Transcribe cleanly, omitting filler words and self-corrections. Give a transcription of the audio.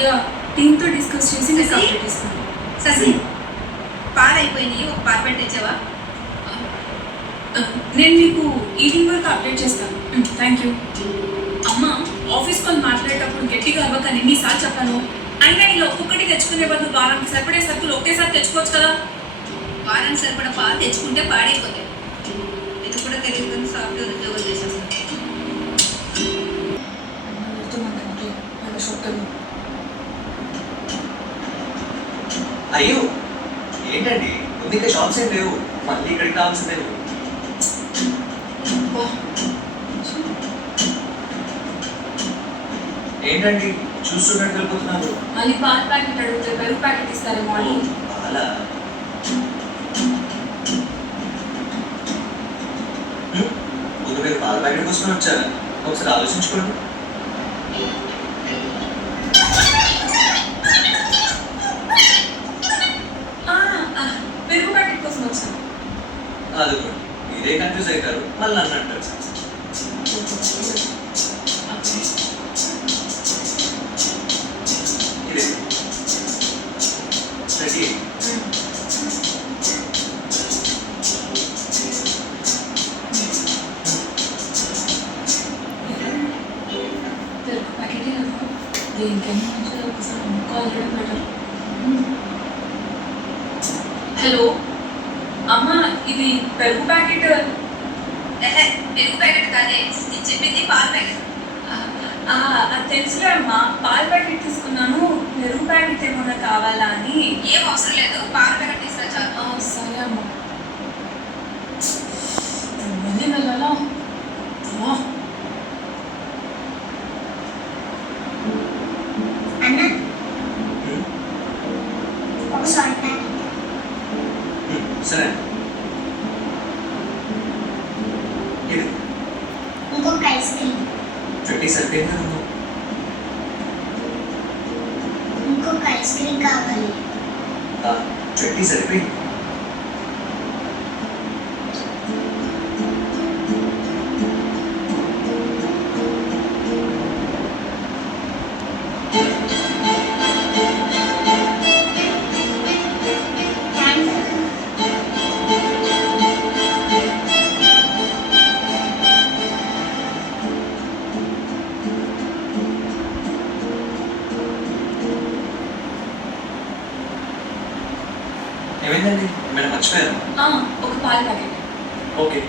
Yeah టీంతో discuss చేసి మీకు అప్డేట్ ఇస్తాను. శశి పాలు అయిపోయినాయి, ఒక పాలు పెట్టి తెచ్చావా? నేను మీకు ఈవినింగ్ వరకు అప్డేట్ చేస్తాను. Thank you. అమ్మ ఆఫీస్ కాల్ మాట్లాడేటప్పుడు గట్టిగా అవ్వకని ఎన్నిసార్లు చెప్పాను. అయినా ఇలా ఒక్కొక్కటి తెచ్చుకునే బదులు వారానికి సరిపడే సరుకులు ఒకేసారి తెచ్చుకోవచ్చు కదా. వారానికి సరిపడా పాలు తెచ్చుకుంటే పాడైపోతాయి. ఇది కూడా తెలియదు కానీ సాఫ్ట్వేర్ ఉద్యోగం చేసేస్తాను. అయ్యో ఏంటండి, ముందుగా షాప్స్ ఏం లేవు, మళ్ళీ ఇక్కడికి కావాల్సిందే. ఏంటండి చూస్తున్నట్టు వెళ్ళిపోతున్నారు? మళ్ళీ పాల ప్యాకెట్ అడిగితే పెరుగు ప్యాకెట్ ఇస్తారేమో అని. అలా ముందు మీరు పాల ప్యాకెట్ కోసం వచ్చారా? ఒకసారి ఆలోచించుకోండి. పెరుగు ప్యాకెట్ కోసం వచ్చాను. అదిగోండి, మీరే కన్ఫ్యూజ్ అయ్యారు, మళ్ళీ నన్ను అంటారు. రెడీ పెరుగు ప్యాకెటే కదా, దేనికైనా మంచిగా ఒకసారి కాల్ చేయడం బెటర్. హలో అమ్మ, ఇది పెరుగు ప్యాకెట్. పెరుగు ప్యాకెట్ కాదే, నేను చెప్పింది పాల ప్యాకెట్. అది తెలుసులే అమ్మా, పాల ప్యాకెట్ తీసుకున్నాను. పెరుగు ప్యాకెట్ ఏమన్నా కావాలా అని. ఏం అవసరం లేదు, పాల ప్యాకెట్ తీసుకురా చాలు. సరే అమ్మా. మళ్ళీ వెళ్ళాలా? అన్న ఒక సాల్ట్ ప్యాకెట్. సరే ఇది ఇంకొక ఐస్ క్రీమ్. పెట్టి సరిపోయింది కదా. ఇంకొక ఐస్ క్రీమ్ కావాలి. పెట్టి సరిపోయింది. ఏమైందండి, మేడం మర్చిపోయారు? ఒక పాల ప్యాకెట్. ఓకే.